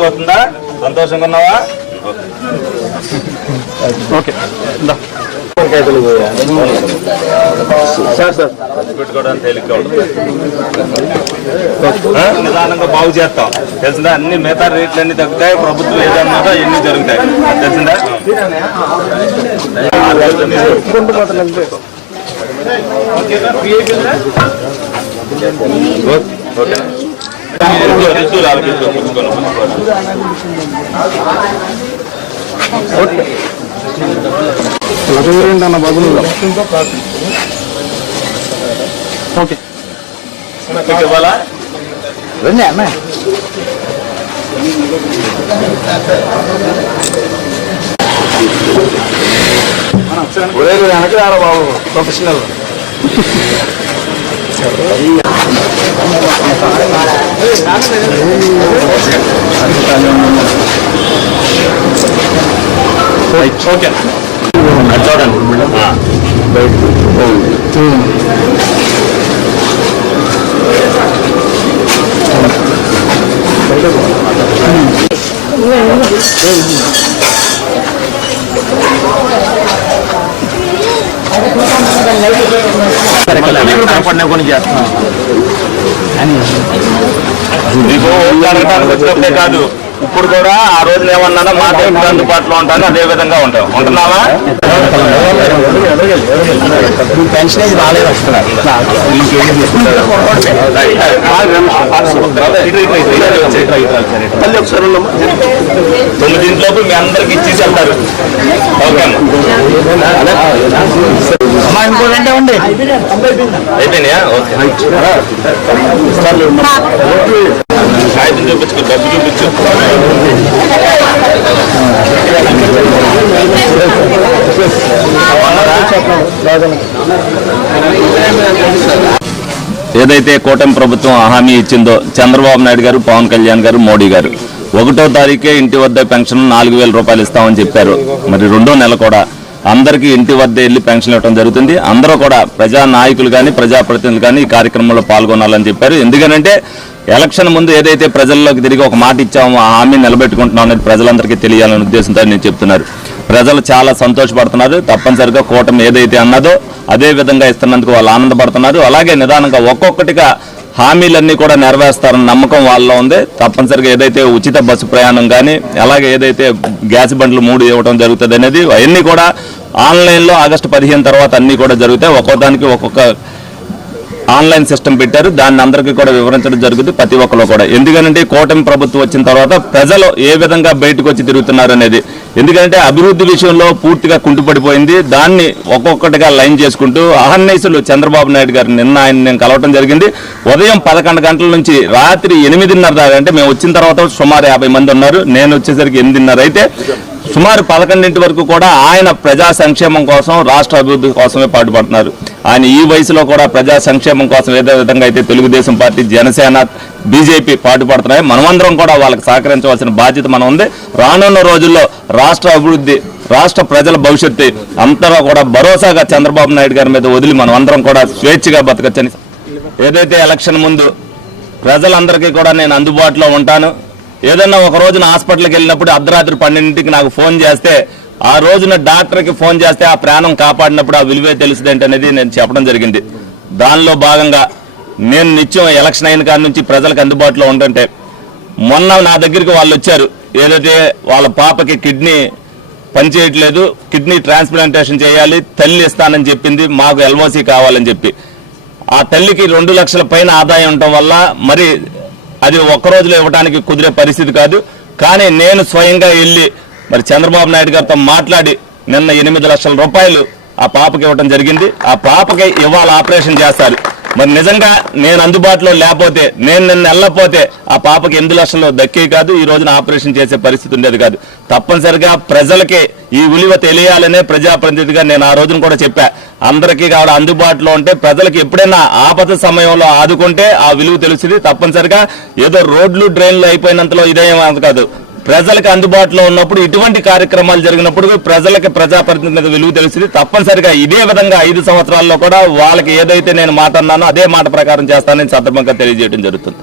అర్థమవుతుందా? సంతోషంగా ఉన్నావా? ఓకే పెట్టుకోవడానికి తేలిక నిదానంగా బాగు చేస్తాం తెలిసిందా. అన్ని మిగతా రేట్లు అన్ని తగ్గుతాయి. ప్రభుత్వం ఏదన్నదో ఎన్ని జరుగుతాయి తెలిసిందా. అన్న బాబు ఓకే ఇవ్వాలా రండి అన్న. వెనక రారా బాబు ప్రొఫెషనల్. ఓకే చూడండి కొన్ని చేస్తున్నాం నీకు అడగటానికి వచ్చినప్పుడే కాదు, ఇప్పుడు కూడా ఆ రోజున ఏమన్నానో మాట ఎప్పుడు అందుబాటులో ఉంటాను అదే విధంగా ఉంటావు. ఉంటున్నావా? పెన్షన్ ఏది రాలేదు వస్తున్నారు. తొమ్మిదింట్లోపు మీ అందరికి ఇచ్చేసి వెళ్తారు. ఓకే అమ్మా ఇంకోటంటే ఉండి అయిపోయినాయా? ఓకే కాగితం చూపించుకో, డబ్బు చూపించు. ఏదైతే కూటమి ప్రభుత్వం హామీ ఇచ్చిందో చంద్రబాబు నాయుడు గారు, పవన్ కళ్యాణ్ గారు, మోడీ గారు 1వ తారీఖే ఇంటి వద్ద పెన్షన్ 4,000 రూపాయలు ఇస్తామని చెప్పారు. మరి 2వ నెల కూడా అందరికీ ఇంటి వద్ద వెళ్ళి పెన్షన్ ఇవ్వడం జరుగుతుంది. అందరూ కూడా ప్రజా నాయకులు కానీ ప్రజాప్రతినిధులు కానీ ఈ కార్యక్రమంలో పాల్గొనాలని చెప్పారు. ఎందుకనంటే ఎలక్షన్ ముందు ఏదైతే ప్రజల్లోకి తిరిగి ఒక మాట ఇచ్చామో ఆ హామీ నిలబెట్టుకుంటున్నాం అనేది ప్రజలందరికీ తెలియాలనే ఉద్దేశంతో నేను చెప్తున్నారు. ప్రజలు చాలా సంతోషపడుతున్నారు. తప్పనిసరిగా కూటమి ఏదైతే అన్నదో అదే విధంగా ఇస్తున్నందుకు వాళ్ళు ఆనందపడుతున్నారు. అలాగే నిదానంగా ఒక్కొక్కటిగా హామీలన్నీ కూడా నెరవేరుస్తారన్న నమ్మకం వాళ్ళలో ఉంది. తప్పనిసరిగా ఏదైతే ఉచిత బస్సు ప్రయాణం కానీ అలాగే ఏదైతే గ్యాస్ బండ్లు 3 ఇవ్వడం జరుగుతుంది అనేది అవన్నీ కూడా ఆన్లైన్లో ఆగస్టు 15 తర్వాత అన్నీ కూడా జరుగుతాయి. ఒక్కొక్కదానికి ఒక్కొక్క ఆన్లైన్ సిస్టమ్ పెట్టారు. దాన్ని అందరికీ కూడా వివరించడం జరుగుతుంది ప్రతి ఒక్కరు కూడా. ఎందుకంటే కూటమి ప్రభుత్వం వచ్చిన తర్వాత ప్రజలు ఏ విధంగా బయటకు వచ్చి తిరుగుతున్నారు అనేది. ఎందుకంటే అభివృద్ధి విషయంలో పూర్తిగా కుంటుపడిపోయింది. దాన్ని ఒక్కొక్కటిగా లైన్ చేసుకుంటూ అహర్నిశలు చంద్రబాబు నాయుడు గారు నిన్న నేను కలవటం జరిగింది. ఉదయం 11 గంటల నుంచి రాత్రి 8:30 దాకా, అంటే మేము వచ్చిన తర్వాత సుమారు 50 మంది ఉన్నారు. నేను వచ్చేసరికి 8:30 అయితే సుమారు 11 వరకు కూడా ఆయన ప్రజా సంక్షేమం కోసం, రాష్ట్ర అభివృద్ధి కోసమే పాటుపడుతున్నారు. ఆయన ఈ వయసులో కూడా ప్రజా సంక్షేమం కోసం ఏదో విధంగా అయితే తెలుగుదేశం పార్టీ, జనసేన, బీజేపీ పాటుపడుతున్నాయి. మనమందరం కూడా వాళ్ళకి సహకరించవలసిన బాధ్యత మనం ఉంది. రానున్న రోజుల్లో రాష్ట్ర అభివృద్ధి, రాష్ట్ర ప్రజల భవిష్యత్తు అంతా కూడా భరోసాగా చంద్రబాబు నాయుడు గారి మీద వదిలి మనం అందరం కూడా స్వేచ్ఛగా బతకచ్చని, ఏదైతే ఎలక్షన్ ముందు ప్రజలందరికీ కూడా నేను అందుబాటులో ఉంటాను. ఏదన్నా ఒక రోజున హాస్పిటల్కి వెళ్ళినప్పుడు అర్ధరాత్రి 12ంటికి నాకు ఫోన్ చేస్తే, ఆ రోజున డాక్టర్కి ఫోన్ చేస్తే ఆ ప్రాణం కాపాడినప్పుడు ఆ విలువే తెలుస్తుంది అనేది నేను చెప్పడం జరిగింది. దానిలో భాగంగా నేను నిత్యం ఎలక్షన్ అయిన కాడి నుంచి ప్రజలకు అందుబాటులో ఉంటుంటే, మొన్న నా దగ్గరికి వాళ్ళు వచ్చారు. ఏదైతే వాళ్ళ పాపకి కిడ్నీ పనిచేయట్లేదు, కిడ్నీ ట్రాన్స్ప్లాంటేషన్ చేయాలి, తల్లి ఇస్తానని చెప్పింది, మాకు ఎల్ఓసి కావాలని చెప్పి. ఆ తల్లికి 2 లక్షల పైన ఆదాయం ఉండటం వల్ల మరి అది ఒక్క రోజులో ఇవ్వడానికి కుదిరే పరిస్థితి కాదు. కానీ నేను స్వయంగా వెళ్ళి మరి చంద్రబాబు నాయుడు గారితో మాట్లాడి నిన్న 8 లక్షల రూపాయలు ఆ పాపకి ఇవ్వడం జరిగింది. ఆ పాపకి ఇవాళ ఆపరేషన్ చేస్తారు. మరి నిజంగా నేను అందుబాటులో లేకపోతే, నేను నిన్న వెళ్ళకపోతే ఆ పాపకి 8 లక్షలు దక్కే కాదు, ఈ రోజున ఆపరేషన్ చేసే పరిస్థితి ఉండేది కాదు. తప్పనిసరిగా ప్రజలకి ఈ విలువ తెలియాలనే ప్రజాప్రతినిధిగా నేను ఆ రోజున కూడా చెప్పా. అందరికీ కావడం అందుబాటులో ఉంటే ప్రజలకు ఎప్పుడైనా ఆపద సమయంలో ఆదుకుంటే ఆ విలువ తెలుస్తుంది. తప్పనిసరిగా ఏదో రోడ్లు డ్రైన్లు అయిపోయినంతలో ఇదేమీ కాదు. ప్రజలకు అందుబాటులో ఉన్నప్పుడు ఇటువంటి కార్యక్రమాలు జరిగినప్పుడు ప్రజలకు ప్రజాప్రతినిధి విలువ తెలుస్తుంది. తప్పనిసరిగా ఇదే విధంగా 5 సంవత్సరాల్లో కూడా వాళ్ళకి ఏదైతే నేను మాట అన్నానో అదే మాట ప్రకారం చేస్తానని సందర్భంగా తెలియజేయడం జరుగుతుంది.